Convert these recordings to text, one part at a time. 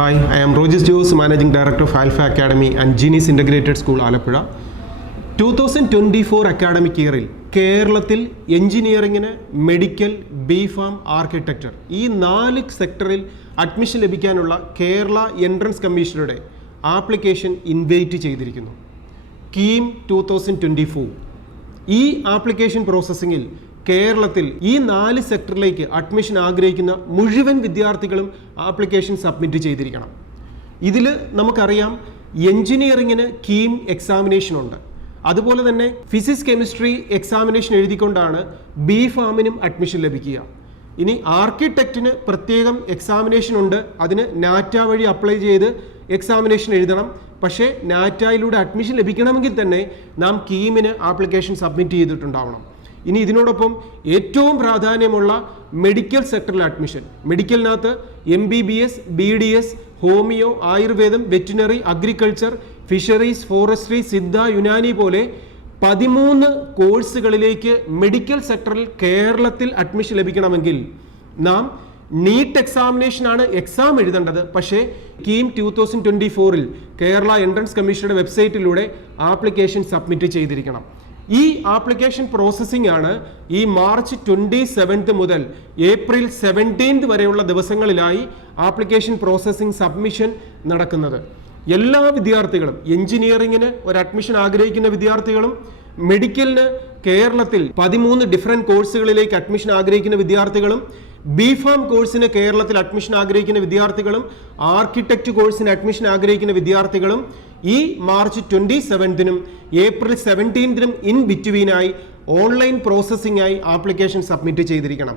Hi, I am Rogis Jose, Managing Director of Alpha Academy and Genius Integrated School, Alappuzha. 2024 academic year കേരളത്തിൽ എഞ്ചിനീയറിംഗിന് medical, B-farm, architecture ഈ 4 സെക്ടറിൽ admission ലഭിക്കാനുള്ള Kerala entrance കമ്മീഷനുടെ application invite ചെയ്തിരിക്കുന്നു. കീം 2024 ഈ application പ്രോസസ്സിങ്ങിൽ കേരളത്തിൽ ഈ 4 സെക്ടറിലേക്ക് admission ആഗ്രഹിക്കുന്ന മുഴുവൻ വിദ്യാർത്ഥികളും ആപ്ലിക്കേഷൻ സബ്മിറ്റ് ചെയ്തിരിക്കണം. ഇതിൽ നമുക്കറിയാം എഞ്ചിനീയറിംഗിന് കീം എക്സാമിനേഷൻ ഉണ്ട്. അതുപോലെ തന്നെ ഫിസിക്സ്, കെമിസ്ട്രി എക്സാമിനേഷൻ എഴുതിക്കൊണ്ടാണ് ബി-ഫാമിനും അഡ്മിഷൻ ലഭിക്കുക. ഇനി ആർക്കിടെക്റ്റിന് പ്രത്യേകം എക്സാമിനേഷൻ ഉണ്ട്. അതിന് നാറ്റ വഴി അപ്ലൈ ചെയ്ത് എക്സാമിനേഷൻ എഴുതണം. പക്ഷേ നാറ്റയിലൂടെ അഡ്മിഷൻ ലഭിക്കണമെങ്കിൽ തന്നെ നാം കീമിന് ആപ്ലിക്കേഷൻ സബ്മിറ്റ് ചെയ്തിട്ടുണ്ടാവണം. ഇനി ഇതിനോടൊപ്പം ഏറ്റവും പ്രാധാന്യമുള്ള മെഡിക്കൽ സെക്ടറിൽ അഡ്മിഷൻ, മെഡിക്കലിനകത്ത് MBBS, BDS, ഹോമിയോ, ആയുർവേദം, veterinary, agriculture, fisheries, forestry, Siddha, Unani പോലെ 13 കോഴ്സുകളിലേക്ക് മെഡിക്കൽ സെക്ടറിൽ കേരളത്തിൽ അഡ്മിഷൻ ലഭിക്കണമെങ്കിൽ നാം നീറ്റ് എക്സാമിനേഷനാണ് എക്സാം എഴുതേണ്ടത്. പക്ഷേ കീം 2024 കേരള എൻട്രൻസ് കമ്മീഷനുടെ വെബ്സൈറ്റിലൂടെ ആപ്ലിക്കേഷൻ സബ്മിറ്റ് ചെയ്തിരിക്കണം. ഈ ആപ്ലിക്കേഷൻ പ്രോസസ്സിംഗ് ആണ് ഈ മാർച്ച് 27 മുതൽ ഏപ്രിൽ 17 വരെയുള്ള ദിവസങ്ങളിലായി ആപ്ലിക്കേഷൻ പ്രോസസ്സിംഗ് സബ്മിഷൻ നടക്കുന്നത്. എല്ലാ വിദ്യാർത്ഥികളും, എഞ്ചിനീയറിംഗിന് ഒരു അഡ്മിഷൻ ആഗ്രഹിക്കുന്ന വിദ്യാർത്ഥികളും, മെഡിക്കലിന് കേരളത്തിൽ 13 ഡിഫറെൻറ്റ് കോഴ്സുകളിലേക്ക് അഡ്മിഷൻ ആഗ്രഹിക്കുന്ന വിദ്യാർത്ഥികളും, ബി-ഫാം കോഴ്സിന് കേരളത്തിൽ അഡ്മിഷൻ ആഗ്രഹിക്കുന്ന വിദ്യാർത്ഥികളും, ആർക്കിടെക്റ്റ് കോഴ്സിന് അഡ്മിഷൻ ആഗ്രഹിക്കുന്ന വിദ്യാർത്ഥികളും ഈ മാർച്ച് 27 ഏപ്രിൽ 17 ഇൻ ബിറ്റ്വീനായി ഓൺലൈൻ പ്രോസസ്സിംഗ് ആയി ആപ്ലിക്കേഷൻ സബ്മിറ്റ് ചെയ്തിരിക്കണം.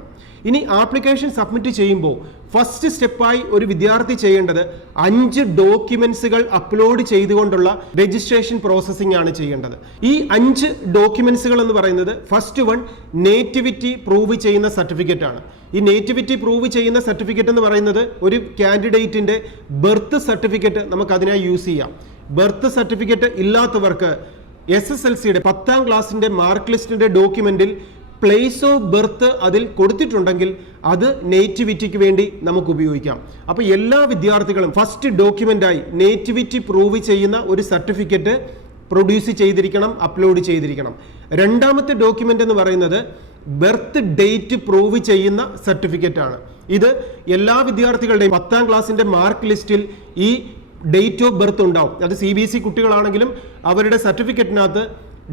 ഇനി ആപ്ലിക്കേഷൻ സബ്മിറ്റ് ചെയ്യുമ്പോൾ ഫസ്റ്റ് സ്റ്റെപ്പായി ഒരു വിദ്യാർത്ഥി ചെയ്യേണ്ടത് 5 ഡോക്യുമെന്റ്സുകൾ അപ്ലോഡ് ചെയ്തുകൊണ്ടുള്ള രജിസ്ട്രേഷൻ പ്രോസസ്സിംഗ് ആണ് ചെയ്യേണ്ടത്. ഈ 5 ഡോക്യുമെന്റ്സുകൾ എന്ന് പറയുന്നത് ഫസ്റ്റ് വൺ നേറ്റിവിറ്റി പ്രൂവ് ചെയ്യുന്ന സർട്ടിഫിക്കറ്റ് ആണ്. ഈ നേറ്റിവിറ്റി പ്രൂവ് ചെയ്യുന്ന സർട്ടിഫിക്കറ്റ് എന്ന് പറയുന്നത് ഒരു കാൻഡിഡേറ്റിന്റെ ബർത്ത് സർട്ടിഫിക്കറ്റ് നമുക്ക് അതിനായി യൂസ് ചെയ്യാം. ബർത്ത് സർട്ടിഫിക്കറ്റ് ഇല്ലാത്തവർക്ക് SSLCയുടെ 10ാം ക്ലാസ്സിന്റെ മാർക്ക് ലിസ്റ്റിന്റെ ഡോക്യുമെന്റിൽ പ്ലേസ് ഓഫ് ബർത്ത് അതിൽ കൊടുത്തിട്ടുണ്ടെങ്കിൽ അത് നേറ്റിവിറ്റിക്ക് വേണ്ടി നമുക്ക് ഉപയോഗിക്കാം. അപ്പോൾ എല്ലാ വിദ്യാർത്ഥികളും ഫസ്റ്റ് ഡോക്യുമെന്റായി നേറ്റിവിറ്റി പ്രൂവ് ചെയ്യുന്ന ഒരു സർട്ടിഫിക്കറ്റ് പ്രൊഡ്യൂസ് ചെയ്തിരിക്കണം, അപ്ലോഡ് ചെയ്തിരിക്കണം. രണ്ടാമത്തെ ഡോക്യുമെന്റ് എന്ന് പറയുന്നത് ബർത്ത് ഡേറ്റ് പ്രൂവ് ചെയ്യുന്ന സർട്ടിഫിക്കറ്റ് ആണ്. ഇത് എല്ലാ വിദ്യാർത്ഥികളുടെയും 10ാം ക്ലാസ്സിന്റെ മാർക്ക് ലിസ്റ്റിൽ ഈ ഡേറ്റ് ഓഫ് ബർത്ത് ഉണ്ടാവും. അത് CBSE കുട്ടികളാണെങ്കിലും അവരുടെ സർട്ടിഫിക്കറ്റിനകത്ത്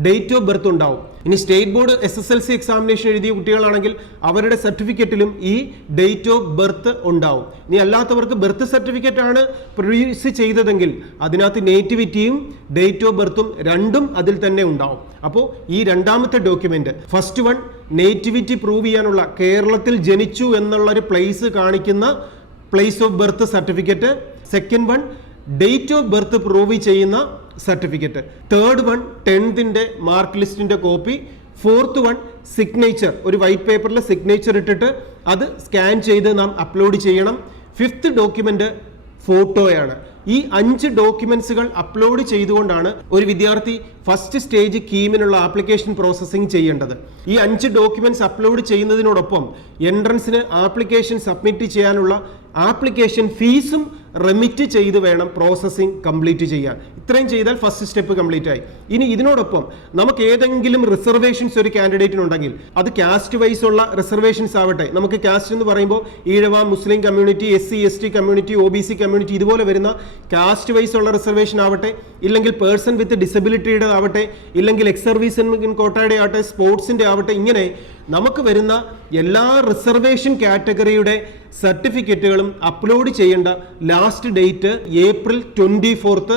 ഡേറ്റ് ഓഫ് ബർത്ത് ഉണ്ടാവും. ഇനി സ്റ്റേറ്റ് ബോർഡ് SSLC എക്സാമിനേഷൻ എഴുതിയ കുട്ടികളാണെങ്കിൽ അവരുടെ സർട്ടിഫിക്കറ്റിലും ഈ ഡേറ്റ് ഓഫ് ബർത്ത് ഉണ്ടാവും. ഇനി അല്ലാത്തവർക്ക് ബർത്ത് സർട്ടിഫിക്കറ്റ് ആണ് പ്രൊഡ്യൂസ് ചെയ്തതെങ്കിൽ അതിനകത്ത് നേറ്റിവിറ്റിയും ഡേറ്റ് ഓഫ് ബർത്തും രണ്ടും അതിൽ തന്നെ ഉണ്ടാവും. അപ്പോൾ ഈ രണ്ടാമത്തെ document first one nativity prove ചെയ്യാനുള്ള കേരളത്തിൽ ജനിച്ചു എന്നുള്ളൊരു പ്ലേസ് കാണിക്കുന്ന place of birth certificate, second one date of birth prove ചെയ്യുന്ന certificate, third one 10th mark ലിസ്റ്റിന്റെ കോപ്പി, ഫോർത്ത് വൺ സിഗ്നേച്ചർ, ഒരു വൈറ്റ് പേപ്പറിൽ സിഗ്നേച്ചർ ഇട്ടിട്ട് അത് സ്കാൻ ചെയ്ത് നാം അപ്ലോഡ് ചെയ്യണം. ഫിഫ്ത്ത് ഡോക്യുമെന്റ് ഫോട്ടോയാണ്. ഈ 5 ഡോക്യുമെന്റ്സുകൾ അപ്ലോഡ് ചെയ്തുകൊണ്ടാണ് ഒരു വിദ്യാർത്ഥി ഫസ്റ്റ് സ്റ്റേജ് കീമിനുള്ള ആപ്ലിക്കേഷൻ പ്രോസസ്സിംഗ് ചെയ്യേണ്ടത്. ഈ 5 ഡോക്യുമെന്റ്സ് അപ്ലോഡ് ചെയ്യുന്നതിനോടൊപ്പം എൻട്രൻസിന് ആപ്ലിക്കേഷൻ സബ്മിറ്റ് ചെയ്യാനുള്ള ആപ്ലിക്കേഷൻ ഫീസും റെമിറ്റ് ചെയ്ത് വേണം പ്രോസസ്സിംഗ് കംപ്ലീറ്റ് ചെയ്യാൻ. ഇത്രയും ചെയ്താൽ ഫസ്റ്റ് സ്റ്റെപ്പ് കംപ്ലീറ്റ് ആയി. ഇനി ഇതിനോടൊപ്പം നമുക്ക് ഏതെങ്കിലും റിസർവേഷൻസ് ഒരു കാൻഡിഡേറ്റിനുണ്ടെങ്കിൽ അത് കാസ്റ്റ് വൈസ് ഉള്ള റിസർവേഷൻസ് ആവട്ടെ. നമുക്ക് കാസ്റ്റ് എന്ന് പറയുമ്പോൾ Ezhava, Muslim community, SC ST community, OBC community ഇതുപോലെ വരുന്ന കാസ്റ്റ് വൈസ് ഉള്ള റിസർവേഷൻ ആവട്ടെ, ഇല്ലെങ്കിൽ പേഴ്സൺ വിത്ത് ഡിസബിലിറ്റിയുടെ ആവട്ടെ, ഇല്ലെങ്കിൽ എക്സ് സർവീസ് കോട്ടയുടെ ആവട്ടെ, സ്പോർട്സിന്റെ ആവട്ടെ, ഇങ്ങനെ നമുക്ക് വരുന്ന എല്ലാ റിസർവേഷൻ കാറ്റഗറിയുടെ സർട്ടിഫിക്കറ്റുകളും അപ്ലോഡ് ചെയ്യേണ്ട last date April 24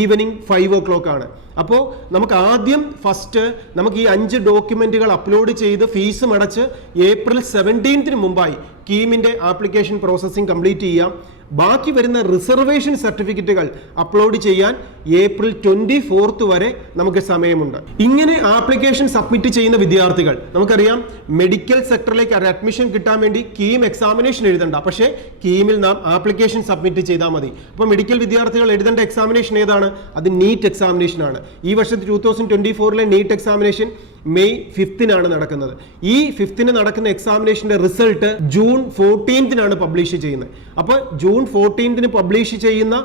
evening 5 o'clock ആണ്. അപ്പോൾ നമുക്ക് ആദ്യം ഫസ്റ്റ് നമുക്ക് ഈ 5 ഡോക്യുമെന്റുകൾ അപ്ലോഡ് ചെയ്ത് ഫീസും അടച്ച് ഏപ്രിൽ 17 മുമ്പായി കീമിന്റെ ആപ്ലിക്കേഷൻ പ്രോസസ്സിംഗ് കംപ്ലീറ്റ് ചെയ്യാം. ബാക്കി വരുന്ന റിസർവേഷൻ സർട്ടിഫിക്കറ്റുകൾ അപ്ലോഡ് ചെയ്യാൻ ഏപ്രിൽ 24 വരെ നമുക്ക് സമയമുണ്ട്. ഇങ്ങനെ ആപ്ലിക്കേഷൻ സബ്മിറ്റ് ചെയ്യുന്ന വിദ്യാർത്ഥികൾ, നമുക്കറിയാം മെഡിക്കൽ സെക്ടറിലേക്ക് അഡ്മിഷൻ കിട്ടാൻ വേണ്ടി കീം എക്സാമിനേഷൻ എഴുതണ്ട, പക്ഷേ കീമിൽ നാം ആപ്ലിക്കേഷൻ സബ്മിറ്റ് ചെയ്താൽ മതി. അപ്പോൾ മെഡിക്കൽ വിദ്യാർത്ഥികൾ എഴുതേണ്ട എക്സാമിനേഷൻ ഏതാണ്? അത് നീറ്റ് എക്സാമിനേഷൻ ആണ്. ഈ വർഷത്തെ 2024 നീറ്റ് എക്സാമിനേഷൻ മെയ് 5 നടക്കുന്നത്. ഈ 5 നടക്കുന്ന എക്സാമിനേഷന്റെ റിസൾട്ട് ജൂൺ 14 പബ്ലിഷ് ചെയ്യുന്നത്. അപ്പോൾ ജൂൺ 14 പബ്ലിഷ് ചെയ്യുന്ന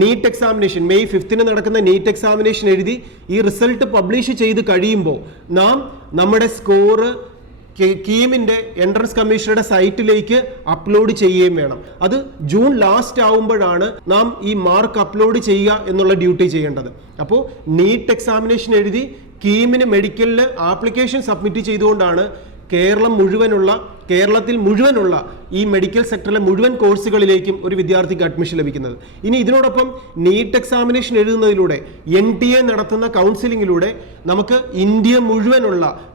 നീറ്റ് എക്സാമിനേഷൻ, മെയ് 5 നടക്കുന്ന നീറ്റ് എക്സാമിനേഷൻ എഴുതി ഈ റിസൾട്ട് പബ്ലിഷ് ചെയ്ത് കഴിയുമ്പോൾ നാം നമ്മുടെ സ്കോറ് കീമിന്റെ എൻട്രൻസ് കമ്മീഷണറുടെ സൈറ്റിലേക്ക് അപ്ലോഡ് ചെയ്യുകയും വേണം. അത് ജൂൺ ലാസ്റ്റ് ആവുമ്പോഴാണ് നാം ഈ മാർക്ക് അപ്ലോഡ് ചെയ്യുക എന്നുള്ള ഡ്യൂട്ടി ചെയ്യേണ്ടത്. അപ്പോൾ നീറ്റ് എക്സാമിനേഷൻ എഴുതി കീമിന് മെഡിക്കലിന് ആപ്ലിക്കേഷൻ സബ്മിറ്റ് ചെയ്തുകൊണ്ടാണ് കേരളത്തിൽ മുഴുവനുള്ള ഈ മെഡിക്കൽ സെക്ടറിലെ മുഴുവൻ കോഴ്സുകളിലേക്കും ഒരു വിദ്യാർത്ഥിക്ക് അഡ്മിഷൻ ലഭിക്കുന്നത്. ഇനി ഇതിനോടൊപ്പം നീറ്റ് എക്സാമിനേഷൻ എഴുതുന്നതിലൂടെ NTA നടത്തുന്ന കൗൺസിലിങ്ങിലൂടെ നമുക്ക് ഇന്ത്യ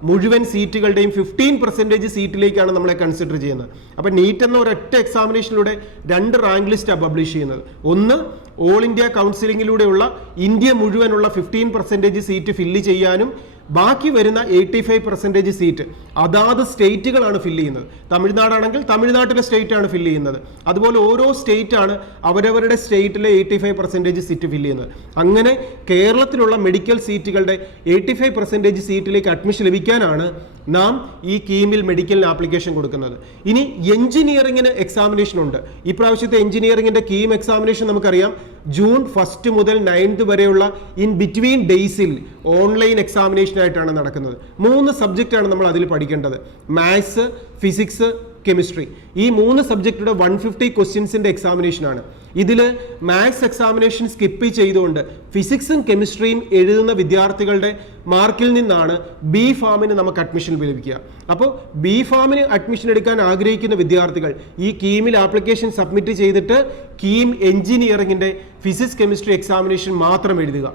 മുഴുവൻ സീറ്റുകളുടെയും 15% സീറ്റിലേക്കാണ് നമ്മളെ കൺസിഡർ ചെയ്യുന്നത്. അപ്പം നീറ്റ് എന്ന ഒരൊറ്റ എക്സാമിനേഷനിലൂടെ 2 റാങ്ക് ലിസ്റ്റാണ് പബ്ലിഷ് ചെയ്യുന്നത്. ഒന്ന്, ഓൾ ഇന്ത്യ കൗൺസിലിങ്ങിലൂടെയുള്ള ഇന്ത്യ മുഴുവനുള്ള 15% സീറ്റ് ഫില്ല് ചെയ്യാനും ബാക്കി വരുന്ന 85% സീറ്റ് അതാത് സ്റ്റേറ്റുകളാണ് ഫില്ല് ചെയ്യുന്നത്. തമിഴ്നാടാണെങ്കിൽ തമിഴ്നാട്ടിലെ സ്റ്റേറ്റ് ആണ് ഫില്ല് ചെയ്യുന്നത്. അതുപോലെ ഓരോ സ്റ്റേറ്റ് ആണ് അവരവരുടെ സ്റ്റേറ്റിലെ 85% സീറ്റ് ഫില്ല് ചെയ്യുന്നത്. അങ്ങനെ കേരളത്തിലുള്ള മെഡിക്കൽ സീറ്റുകളുടെ 85% സീറ്റിലേക്ക് അഡ്മിഷൻ ലഭിക്കാനാണ് നാം ഈ കീമിൽ മെഡിക്കലിന് ആപ്ലിക്കേഷൻ കൊടുക്കുന്നത്. ഇനി എഞ്ചിനീയറിംഗിന് എക്സാമിനേഷൻ ഉണ്ട്. ഇപ്രാവശ്യത്തെ എഞ്ചിനീയറിംഗിന്റെ കീം എക്സാമിനേഷൻ നമുക്കറിയാം ജൂൺ 1 മുതൽ 9 വരെയുള്ള ഇൻ ബിറ്റ്വീൻ ഡേയ്സിൽ ഓൺലൈൻ എക്സാമിനേഷൻ ആയിട്ടാണ് നടക്കുന്നത്. 3 സബ്ജക്റ്റാണ് നമ്മൾ അതിൽ പഠിക്കേണ്ടത്: മാത്സ്, ഫിസിക്സ്, കെമിസ്ട്രി. ഈ 3 സബ്ജക്റ്റുടെ 150 ക്വസ്റ്റ്യൻസിന്റെ എക്സാമിനേഷനാണ്. ഇതിൽ മാത്സ് എക്സാമിനേഷൻ സ്കിപ്പ് ചെയ്തുകൊണ്ട് ഫിസിക്സും കെമിസ്ട്രിയും എഴുതുന്ന വിദ്യാർത്ഥികളുടെ മാർക്കിൽ നിന്നാണ് ബി ഫാമിന് നമുക്ക് അഡ്മിഷൻ ലഭിക്കുക. അപ്പോൾ ബി ഫാമിന് അഡ്മിഷൻ എടുക്കാൻ ആഗ്രഹിക്കുന്ന വിദ്യാർത്ഥികൾ ഈ കീമിൽ ആപ്ലിക്കേഷൻ സബ്മിറ്റ് ചെയ്തിട്ട് കീം എഞ്ചിനീയറിംഗിന്റെ ഫിസിക്സ് കെമിസ്ട്രി എക്സാമിനേഷൻ മാത്രം എഴുതുക.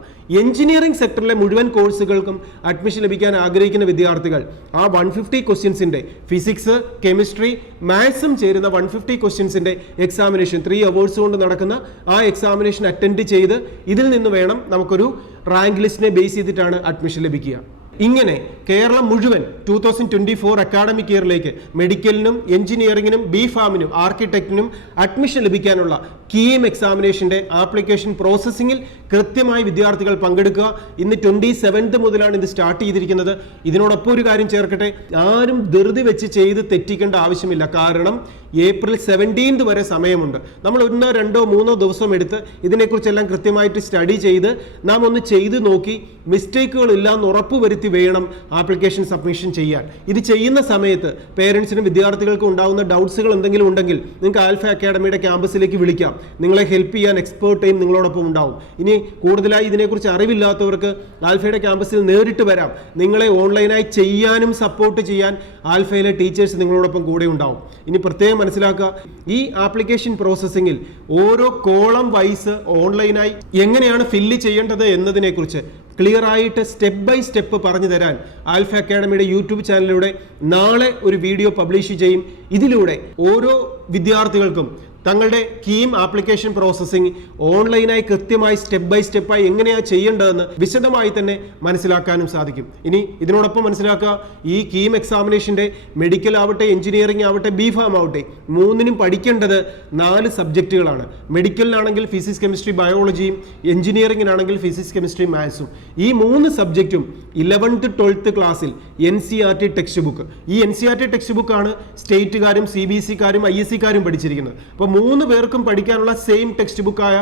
എഞ്ചിനീയറിംഗ് സെക്ടറിലെ മുഴുവൻ കോഴ്സുകൾക്കും അഡ്മിഷൻ ലഭിക്കാൻ ആഗ്രഹിക്കുന്ന വിദ്യാർത്ഥികൾ ആ 150 ക്വസ്റ്റ്യൻസിന്റെ ഫിസിക്സ്, കെമിസ്ട്രി, മാത്സും ചേരുന്ന 150 ക്വസ്റ്റ്യൻസിന്റെ എക്സാമിനേഷൻ 3 അവേഴ്സ് കൊണ്ട് നടക്കുന്ന ആ എക്സാമിനേഷൻ അറ്റൻഡ് ചെയ്ത് ഇതിൽ നിന്ന് വേണം നമുക്കൊരു റാങ്ക് ലിസ്റ്റിനെ ബേസ് ചെയ്തിട്ടാണ് അഡ്മിഷൻ ലഭിക്കുക. ഇങ്ങനെ കേരളം മുഴുവൻ 2024 അക്കാഡമിക് ഇയറിലേക്ക് മെഡിക്കലിനും എഞ്ചിനീയറിംഗിനും ബി ഫാമിനും ആർക്കിടെക്റ്റിനും അഡ്മിഷൻ ലഭിക്കാനുള്ള കീം എക്സാമിനേഷന്റെ ആപ്ലിക്കേഷൻ പ്രോസസ്സിംഗിൽ കൃത്യമായി വിദ്യാർത്ഥികൾ പങ്കെടുക്കുക. ഇന്ന് 27 മുതലാണ് ഇത് സ്റ്റാർട്ട് ചെയ്തിരിക്കുന്നത്. ഇതിനോടൊപ്പം ഒരു കാര്യം ചേർക്കട്ടെ, ആരും ധൃതി വെച്ച് ചെയ്ത് തെറ്റിക്കേണ്ട ആവശ്യമില്ല. കാരണം ഏപ്രിൽ 17 വരെ സമയമുണ്ട്. നമ്മൾ 1, 2, 3 ദിവസം എടുത്ത് ഇതിനെക്കുറിച്ചെല്ലാം കൃത്യമായിട്ട് സ്റ്റഡി ചെയ്ത് നാം ഒന്ന് ചെയ്ത് നോക്കി മിസ്റ്റേക്കുകൾ ഇല്ലാന്ന് ഉറപ്പുവരുത്തി വേണം ആപ്ലിക്കേഷൻ സബ്മിഷൻ ചെയ്യാൻ. ഇത് ചെയ്യുന്ന സമയത്ത് പേരൻസിനും വിദ്യാർത്ഥികൾക്കും ഉണ്ടാകുന്ന ഡൗട്ട്സുകൾ എന്തെങ്കിലും ഉണ്ടെങ്കിൽ നിങ്ങൾക്ക് ആൽഫ അക്കാഡമിയുടെ ക്യാമ്പസിലേക്ക് വിളിക്കാം. നിങ്ങളെ ഹെൽപ്പ് ചെയ്യാൻ എക്സ്പേർട്ട് ടീം നിങ്ങളോടൊപ്പം ഉണ്ടാവും. ഇനി കൂടുതലായി ഇതിനെക്കുറിച്ച് അറിവില്ലാത്തവർക്ക് ആൽഫയുടെ ക്യാമ്പസിൽ നേരിട്ട് വരാം. നിങ്ങളെ ഓൺലൈനായി ചെയ്യാനും സപ്പോർട്ട് ചെയ്യാൻ ആൽഫയിലെ ടീച്ചേഴ്സ് നിങ്ങളോടൊപ്പം കൂടെ ഉണ്ടാവും. ഇനി പ്രത്യേകം മനസ്സിലാക്കുക, ഈ ആപ്ലിക്കേഷൻ പ്രോസസ്സിംഗിൽ ഓരോ കോളം വൈസ് ഓൺലൈനായി എങ്ങനെയാണ് ഫില്ല് ചെയ്യേണ്ടത് എന്നതിനെക്കുറിച്ച് ക്ലിയർ ആയിട്ട് സ്റ്റെപ്പ് ബൈ സ്റ്റെപ്പ് പറഞ്ഞു തരാൻ ആൽഫ അക്കാഡമിയുടെ യൂട്യൂബ് ചാനലിലൂടെ നാളെ ഒരു വീഡിയോ പബ്ലിഷ് ചെയ്യും. ഇതിലൂടെ ഓരോ വിദ്യാർത്ഥികൾക്കും തങ്ങളുടെ കീം ആപ്ലിക്കേഷൻ പ്രോസസ്സിംഗ് ഓൺലൈനായി കൃത്യമായി സ്റ്റെപ്പ് ബൈ സ്റ്റെപ്പായി എങ്ങനെയാണ് ചെയ്യേണ്ടതെന്ന് വിശദമായി തന്നെ മനസ്സിലാക്കാനും സാധിക്കും. ഇനി ഇതിനോടൊപ്പം മനസ്സിലാക്കുക, ഈ കീം എക്സാമിനേഷന്റെ മെഡിക്കൽ ആവട്ടെ, എഞ്ചിനീയറിംഗ് ആവട്ടെ, ബി ഫാം ആവട്ടെ, 3നും പഠിക്കേണ്ടത് 4 സബ്ജക്റ്റുകളാണ്. മെഡിക്കലിനാണെങ്കിൽ ഫിസിക്സ് കെമിസ്ട്രി ബയോളജിയും, എഞ്ചിനീയറിംഗിനാണെങ്കിൽ ഫിസിക്സ് കെമിസ്ട്രി മാത്സും. ഈ 3 സബ്ജക്റ്റും 11th 12th ക്ലാസ്സിൽ NCERT ടെക്സ്റ്റ് ബുക്ക്, ഈ NCERT ടെക്സ്റ്റ് ബുക്കാണ് സ്റ്റേറ്റുകാരും CBSE-കാരും ISC-കാരും പഠിച്ചിരിക്കുന്നത്. അപ്പോൾ 3 പേർക്കും പഠിക്കാനുള്ള സെയിം ടെക്സ്റ്റ് ബുക്കായ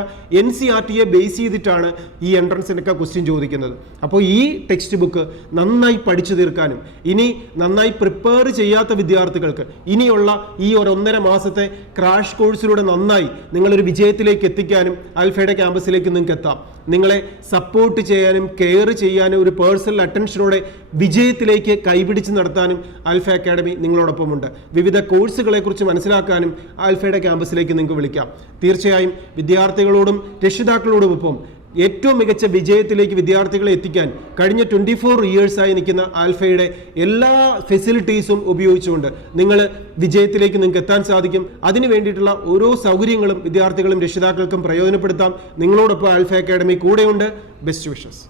NCERT-യെ ബേസ് ചെയ്തിട്ടാണ് ഈ എൻട്രൻസിനൊക്കെ ക്വസ്റ്റ്യൻ ചോദിക്കുന്നത്. അപ്പോൾ ഈ ടെക്സ്റ്റ് ബുക്ക് നന്നായി പഠിച്ചു തീർക്കാനും ഇനി നന്നായി പ്രിപ്പയർ ചെയ്യാത്ത വിദ്യാർത്ഥികൾക്ക് ഇനിയുള്ള ഈ 1.5 മാസത്തെ ക്രാഷ് കോഴ്സിലൂടെ നന്നായി നിങ്ങളൊരു വിജയത്തിലേക്ക് എത്തിക്കാനും ആൽഫയുടെ ക്യാമ്പസിലേക്ക് നിങ്ങൾക്ക് എത്താം. നിങ്ങളെ സപ്പോർട്ട് ചെയ്യാനും കെയർ ചെയ്യാനും ഒരു പേഴ്സണൽ അറ്റൻഷനോടെ വിജയത്തിലേക്ക് കൈപിടിച്ച് നടത്താനും ആൽഫ അക്കാഡമി നിങ്ങളോടൊപ്പമുണ്ട്. വിവിധ കോഴ്സുകളെക്കുറിച്ച് മനസ്സിലാക്കാനും ആൽഫയുടെ ക്യാമ്പസിലേക്ക് നിങ്ങൾക്ക് വിളിക്കാം. തീർച്ചയായും വിദ്യാർത്ഥികളോടും രക്ഷിതാക്കളോടുമൊപ്പം ഏറ്റവും മികച്ച വിജയത്തിലേക്ക് വിദ്യാർത്ഥികളെ എത്തിക്കാൻ കഴിഞ്ഞ 24 ഇയേഴ്സായി നിൽക്കുന്ന ആൽഫയുടെ എല്ലാ ഫെസിലിറ്റീസും ഉപയോഗിച്ചുകൊണ്ട് നിങ്ങൾ വിജയത്തിലേക്ക് നിങ്ങൾക്ക് എത്താൻ സാധിക്കും. അതിനു വേണ്ടിയിട്ടുള്ള ഓരോ സൗകര്യങ്ങളും വിദ്യാർത്ഥികളും രക്ഷിതാക്കൾക്കും പ്രയോജനപ്പെടുത്താം. നിങ്ങളോടൊപ്പം ആൽഫ അക്കാഡമി കൂടെയുണ്ട്. Best wishes.